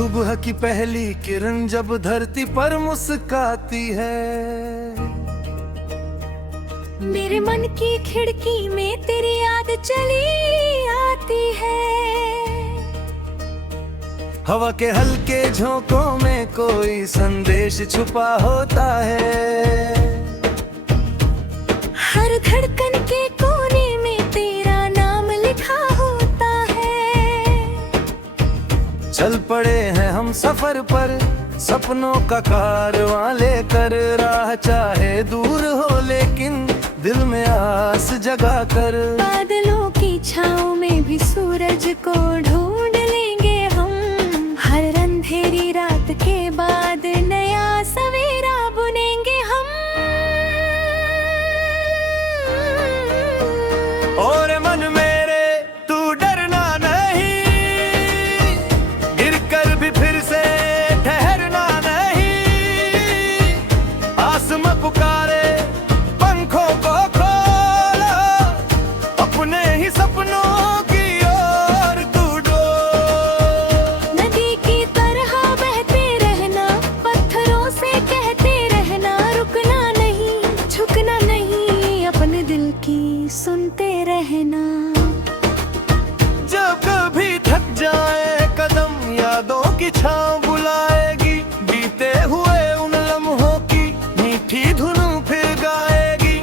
सुबह की पहली किरण जब धरती पर मुस्काती है, मेरे मन की खिड़की में तेरी याद चली आती है। हवा के हल्के झोंकों में कोई संदेश छुपा होता है, हर धड़कन के कोने में तेरा नाम लिखा होता है। चल पड़े हैं हम सफर पर, सपनों का कारवां लेकर, राह चाहे दूर हो लेकिन दिल में आस जगा कर। बादलों की छाँव में भी सूरज को ढूंढ लेंगे हम, हर अंधेरी रात के बाद नया सवेरा बुनेंगे हम। और मन मेरे तू डरना नहीं, गिरकर भी फिर से ठहरना नहीं। आसमां पुकारे पंखों को खोलो, अपने ही सपनों की ओर तू डोल। नदी की तरह बहते रहना, पत्थरों से कहते रहना, रुकना नहीं झुकना नहीं, अपने दिल की सुनते रहना। जब कभी थक जाए कदम, यादों की छाँव बुलाएगी, बीते हुए उन लम्हों की मीठी धुन फिर गाएगी।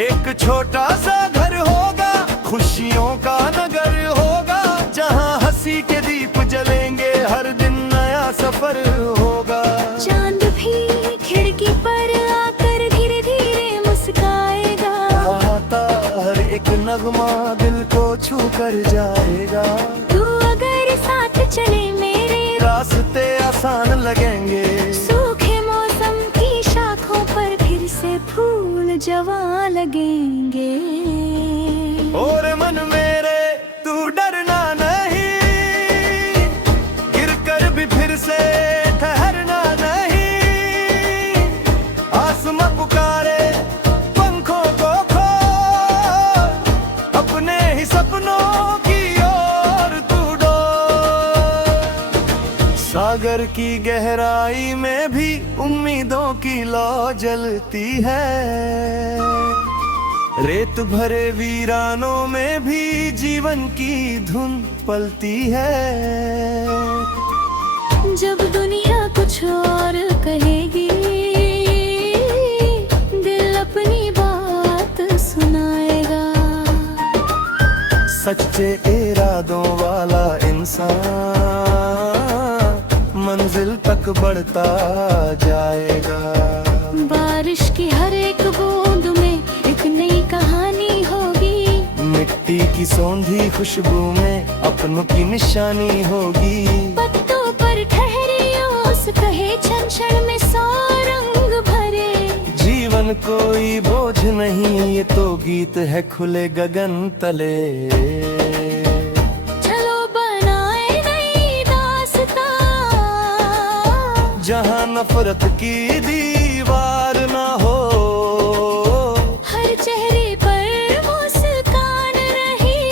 एक छोटा सा घर होगा, खुशियों का नगर होगा, जहाँ हंसी के दीप जलेंगे, हर दिन नया सफर होगा। चांद भी खिड़की पर आकर धीरे धीरे मुस्काएगा, आता हर एक नगमा दिल को छू कर जाएगा। तू अगर साथ चले मेरे, रास्ते आसान लगेंगे, सूखे मौसम की शाखों पर फिर से फूल जवां लगेंगे। और मन मेरे तू डरना नहीं, गिरकर भी फिर से ठहरना नहीं। आसमां पुकारे पंखों को खोल, अपने ही सपनों की ओर तू डोल। सागर की गहराई में भी उम्मीदों की लौ जलती है, रेत भरे वीरानों में भी जीवन की धुन पलती है। जब दुनिया कुछ और कहेगी, दिल अपनी बात सुनाएगा। सच्चे इरादों वाला इंसान मंजिल तक बढ़ता जाएगा। बारिश की हर एक बूंद में एक नई कहानी होगी, मिट्टी की सौंधी खुशबू में अपनों की निशानी होगी। पत्तों पर ठहरी ओस कहे क्षण क्षण में सौ रंग भरे। जीवन कोई बोझ नहीं, ये तो गीत है खुले गगन तले। चलो बनाए नई दास्तां, जहाँ नफरत की दीवार ना हो, हर चेहरे पर मुस्कान रही,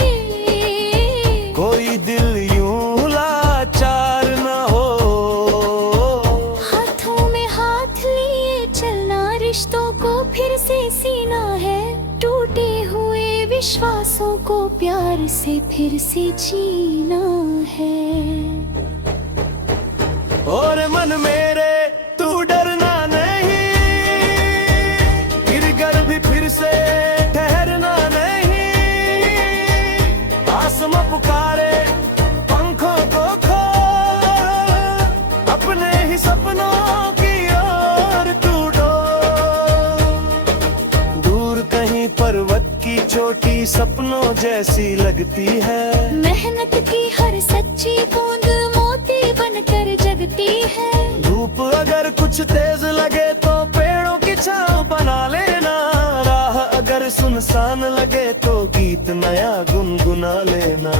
कोई दिल यूं लाचार ना हो। हाथों में हाथ लिए चलना, रिश्तों को फिर से सीना है, टूटे हुए विश्वासों को प्यार से फिर से जीना है। और मन मेरे तू डरना नहीं, गिरकर भी फिर से ठहरना नहीं। आसमां पुकारे पंखों को खोल, अपने ही सपनों की ओर तू डोल। दूर कहीं पर्वत की चोटी सपनों जैसी लगती है, मेहनत की हर सच्ची बूंद मोती बनकर जगती है। धूप अगर कुछ तेज लगे तो पेड़ों की छांव बना लेना, राह अगर सुनसान लगे तो गीत नया गुनगुना लेना।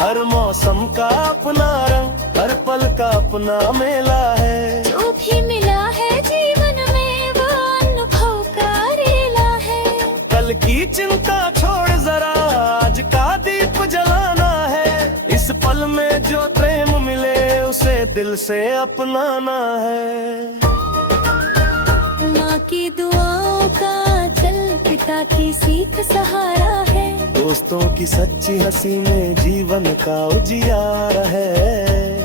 हर मौसम का अपना रंग, हर पल का अपना मेला है, जो भी मिला है जीवन में वो अनुभव का रेला है। कल की चिंता छोड़ जरा आज का दीप जलाना है, इस पल में जो जो प्रेम मिले उसे दिल से अपनाना है। माँ की दुआओं का चल, पिता की सीख सहारा है। दोस्तों की सच्ची हंसी में जीवन का उजियार है।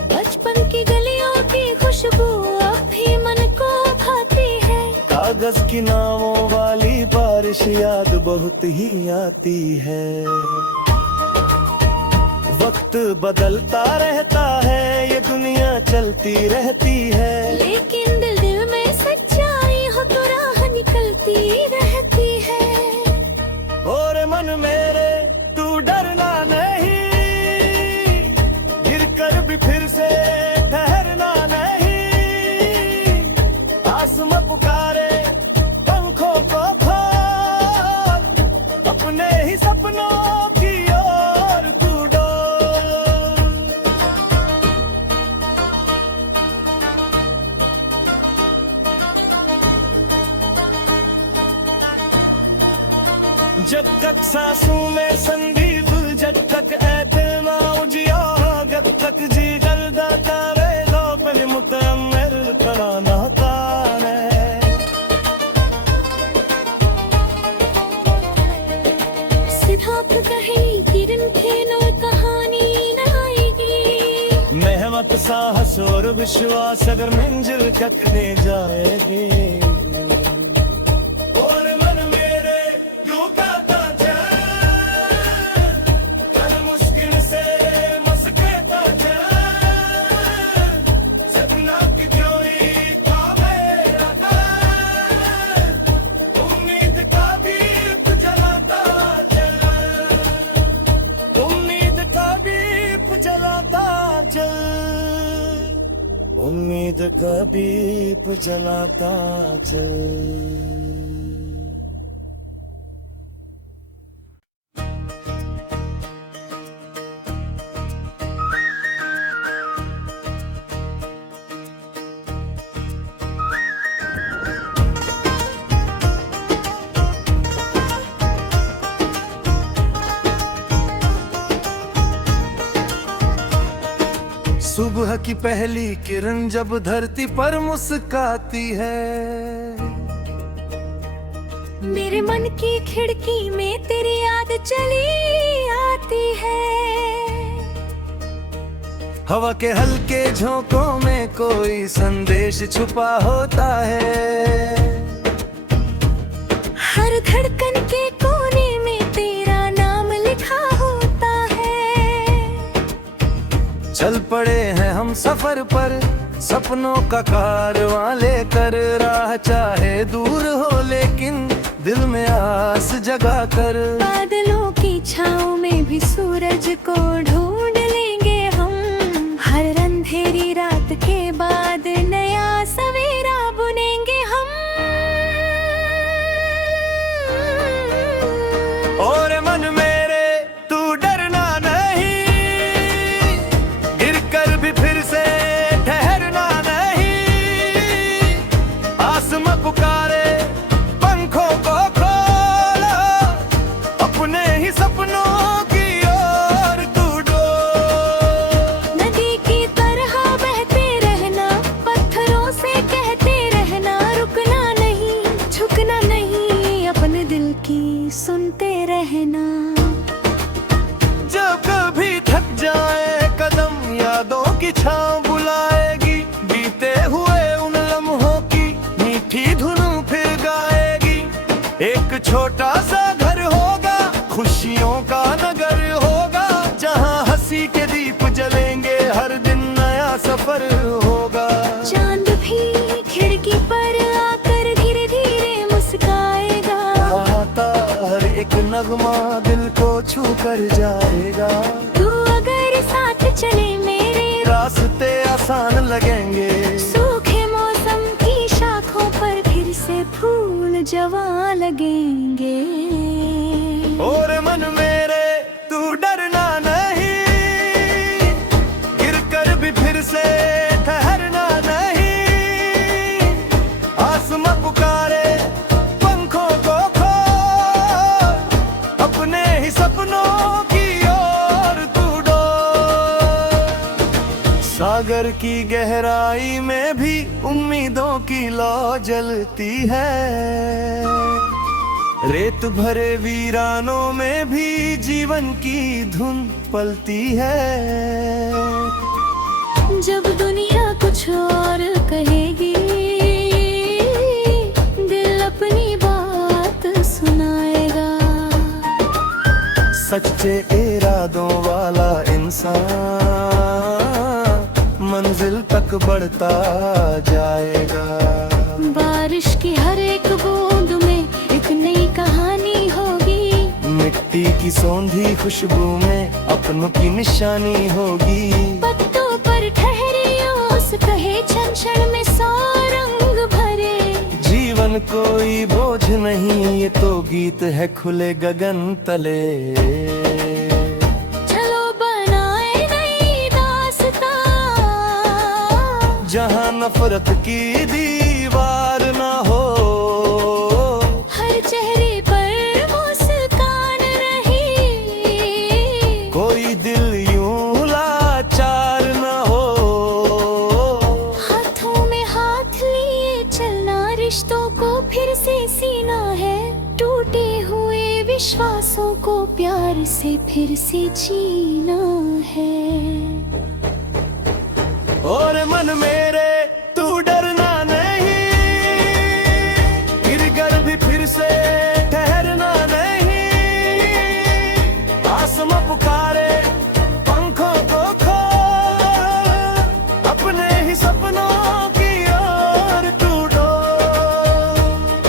बचपन की गलियों की खुशबू अब भी मन को भाती है। कागज की नावों वाली बारिश याद बहुत ही आती है। वक्त बदलता रहता है, ये दुनिया चलती रहती है, लेकिन दिल दिल में सच्चाई हो तो राह निकलती रहती है। और मन मेरे तू डरना नहीं, गिर कर भी फिर से ठहरना नहीं। आसमां पुकारे पंखों को खोल, अपने ही सपनों की ओर तू डोल। जब तक सांसों में संदीप, जब तक ऐतमा उजिया, जब तक जी जलदा तारे दो पल मुतअम्मिर कराना तारे। सिद्धार्थ कहे किरण खेलो कहानी न आएगी। मेहनत साहस और विश्वास अगर मंजिल तक ले जाएगी। और मन मेरे यूं गाता चल, हर मुश्किल से मस्केता चल। सपना की जोई था मेरा दिल, उम्मीद का दीप जलाता चल, उम्मीद का दीप जलाता चल, उम्मीद का दीप जलाता चल। सुबह की पहली किरण जब धरती पर मुस्काती है, मेरे मन की खिड़की में तेरी याद चली आती है। हवा के हल्के झोंकों में कोई संदेश छुपा होता है। हर धड़कन के कोने में तेरा नाम लिखा होता है। चल पड़े हैं हम सफर पर, सपनों का कारवां लेकर। राह चाहे दूर हो लेकिन दिल में आस जगा कर। बादलों की छाँव में भी सूरज को ढूंढ लेंगे हम। हर अंधेरी रात के बाद नया सवेरा बुनेंगे हम। और मन मेरे तू डरना नहीं, गिर कर भी फिर से ठहरना नहीं। आसमां पुकारे पंखों को खोलो, अपने ही सपनों की ओर तू डोल। नदी की तरह बहते रहना, पत्थरों से कहते रहना। रुकना नहीं, झुकना नहीं, अपने दिल की सुनते रहना। जब कभी थक जाए कदम, यादों की छाँव बुलाएगी। बीते हुए उन लम्हों की मीठी धुन फिर गाएगी। एक छोटा सा घर होगा, खुशियों का नगर होगा, जहाँ हंसी के दीप जलेंगे, हर दिन नया सफर होगा। चांद भी खिड़की पर आकर धीरे धीरे मुस्काएगा। आता हर एक नगमा दिल को छू कर जाएगा। तू अगर साथ चले मेरे, रास्ते आसान लगेंगे। सूखे मौसम की शाखों पर फिर से फूल जवां लगेंगे। और मन मेरे तू डरना नहीं, गिर कर भी फिर से ठहरना नहीं। आसमां पुकारे पंखों को खोल, अपने ही सपनों की ओर तू डोल। सागर की गहराई में भी उम्मीदों की लौ जलती है। रेत भरे वीरानों में भी जीवन की धुन पलती है। जब दुनिया कुछ और कहेगी, दिल अपनी बात सुनाएगा। सच्चे इरादों वाला इंसान मंजिल तक बढ़ता जाएगा। बारिश की हर एक बूंद में एक नई कहानी होगी। मिट्टी की सौंधी खुशबू में अपनों की निशानी होगी। पत्तों पर ठहरे ओस कहे, क्षण क्षण में सौ रंग भरे। जीवन कोई बोझ नहीं, ये तो गीत है खुले गगन तले। चलो बनाए नई दास्तां, जहाँ नफरत की दीवार ना हो। हर चेहरे पर मुस्कान रही, कोई दिल यूं लाचार ना हो। हाथों में हाथ लिए चलना रिश्तों को फिर से सीना है। टूटे हुए विश्वासों को प्यार से फिर से जीना है। और मन मेरे तू डरना नहीं, गिर भी फिर से ठहरना नहीं। आसमां पुकारे पंखों को खोल, अपने ही सपनों की ओर तू डोल।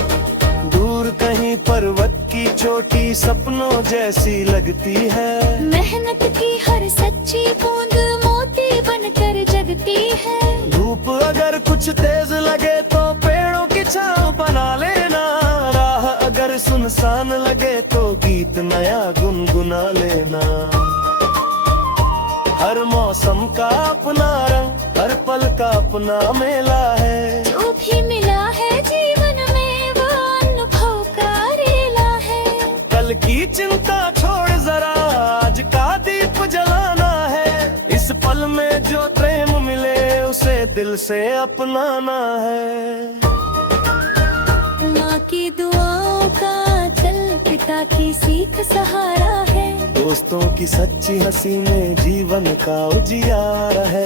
दूर कहीं पर्वत की चोटी सपनों जैसी लगती है। मेहनत की हर सच्ची बूंद मोती बनकर जगती है। धूप अगर कुछ तेज लगे तो पेड़ों की छांव बना लेना। राह अगर सुनसान लगे तो गीत नया गुनगुना लेना। हर मौसम का अपना रंग, हर पल का अपना मेला है। जो भी मिला है जीवन में वो अनुभव का रेला है। कल की चिंता छोड़ जरा आज का दीप जलाना है। इस पल में जो प्रेम मिले उसे दिल से अपनाना है। माँ की दुआओं का चल, पिता की सीख सहारा है। दोस्तों की सच्ची हंसी में जीवन का उजियारा है।